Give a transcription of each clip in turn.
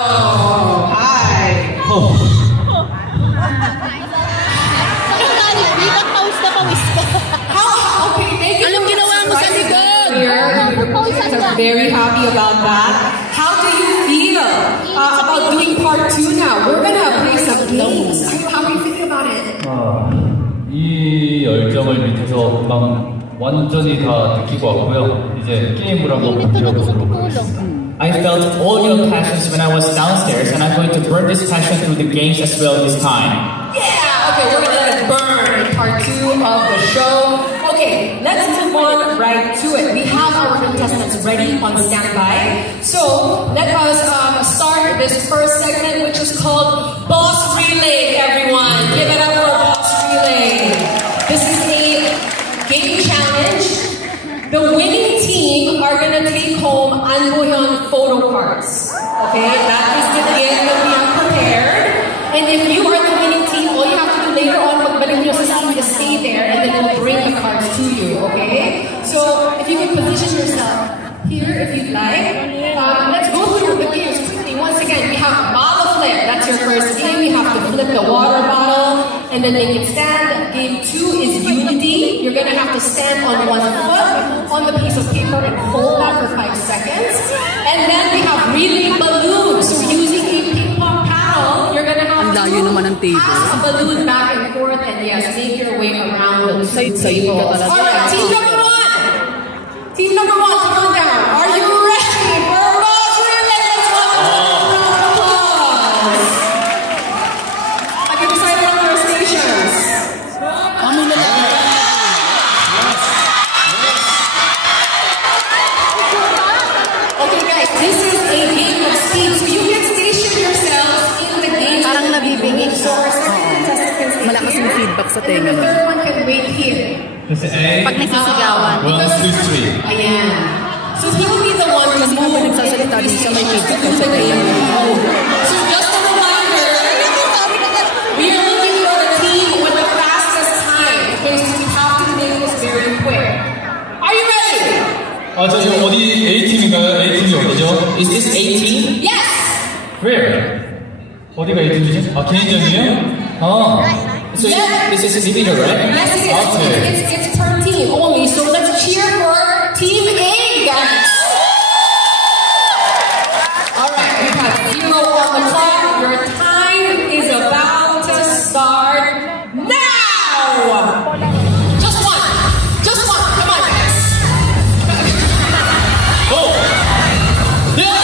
Oh, hi. Oh. Anong ginawa mo sa likod? I'm very happy about that. How do you feel about doing part 2 now? We're gonna play some games. How are you feeling about it? 이 열정을 밑에서 막 완전히 다 느끼고 왔고요. 이제 게임을 한번 바뀌어보도록 하겠습니다. I felt all your passions when I was downstairs, and I'm going to burn this passion through the games as well this time. Yeah! Okay, we're gonna let it burn. Part 2 of the show. Okay, let's move on right to it. We have our contestants ready on standby. So, let us start this first segment, which is called Boss Relay, everyone. Give it up for Boss Relay. This is a game challenge. The winning team are gonna take home An Bohyeon photo cards. Okay, that is the gift that we have prepared. And if you are the winning team, all you have to do later on, pagbalik nyo sa saan, just stay there, and then we'll bring the cards to you. Okay? So if you can position yourself here, if you'd like. Let's go through the games quickly. Once again, we have Bottle Flip. That's your first game. You have to flip the water bottle and then make it stand. Game 2 is Unity. You're gonna have to stand on one foot on the piece of paper and hold that for 5 seconds. And then we have Relay Balloon. So using a ping pong paddle, you're gonna have to pass a balloon back and forth and yes, make your way around the table. Alright, team number 1. Team number 1, come on down. Are you ready for Boss Relay? Let's welcome them with a round of applause. Have you decided on your stations? Okay guys, this is a game of speed. So you can station yourselves in the game. Parang nabibigay. So our second contestant can stay Malakas yung feedback sa tenga and the mo. third one can wait here. This is A. Pag nagsisigawan. 1, 2, 3. Ayan. So he will be the one to Kasi move kapag nagsasalita din siya, may feedback to the game. So just a reminder, we are looking for the team with the fastest time. Okay, so we have to make this very quick. Are you ready? 저 지금 어디 A팀인가요? A팀이 어디죠? Is this 18? Yes! Where? 어디가 A팀이지? 개인전이에요? So this is individual, right? Yes, it is. Okay. It's per team only. So let's cheer for Team A, guys. All right, we have 0 on the clock. Your time is about to start now. Just one. Just one. Come on, guys. Go! Yeah!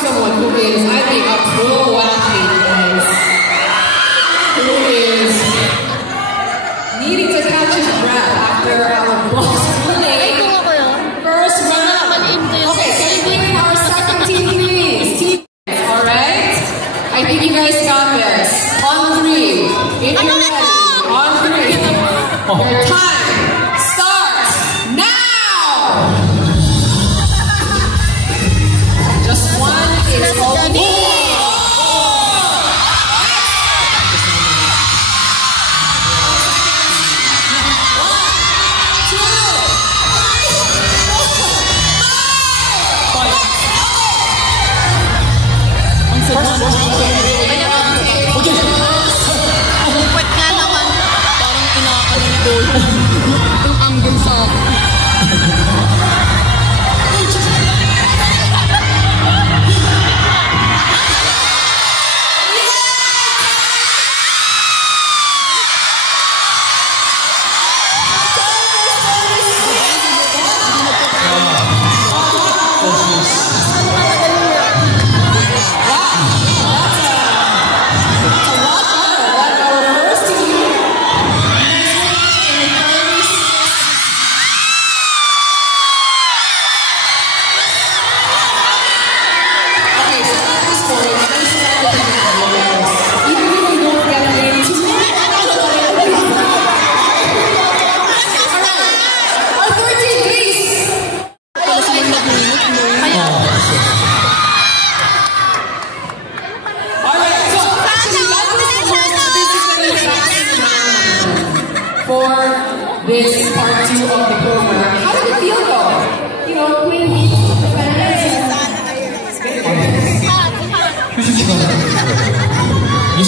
Someone who is, I think, a pro athlete, guys, who is needing to catch his breath after our boss relay first round. Okay, can you bring in our second team, please? All right? I think you guys got this. On 3. If you're ready, on 3. Your time starts now! Just one is over.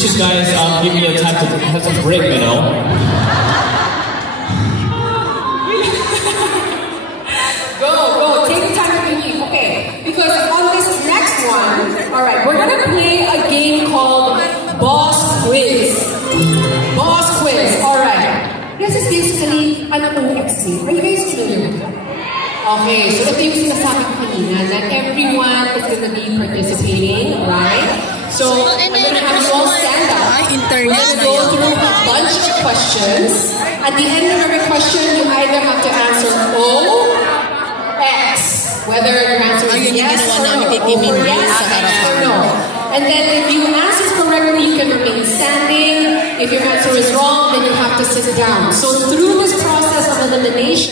should guys give me a time to have some break, you know? Go, take the time to think. Okay, because on this next one, alright, we're gonna play a game called Boss Quiz. Boss Quiz, alright. This is basically an OXT. Are you guys familiar with that? Okay, so ito yung sinasabi ko kanina that everyone is gonna be participating, right? So, I'm gonna have you all stand up. We're gonna go through a bunch of questions. At the end of every question, you either have to answer O, X. Whether your answer is yes or no, or yes or no. And then if you answer correctly, you can remain standing. If your answer is wrong, then you have to sit down. So through this process of elimination,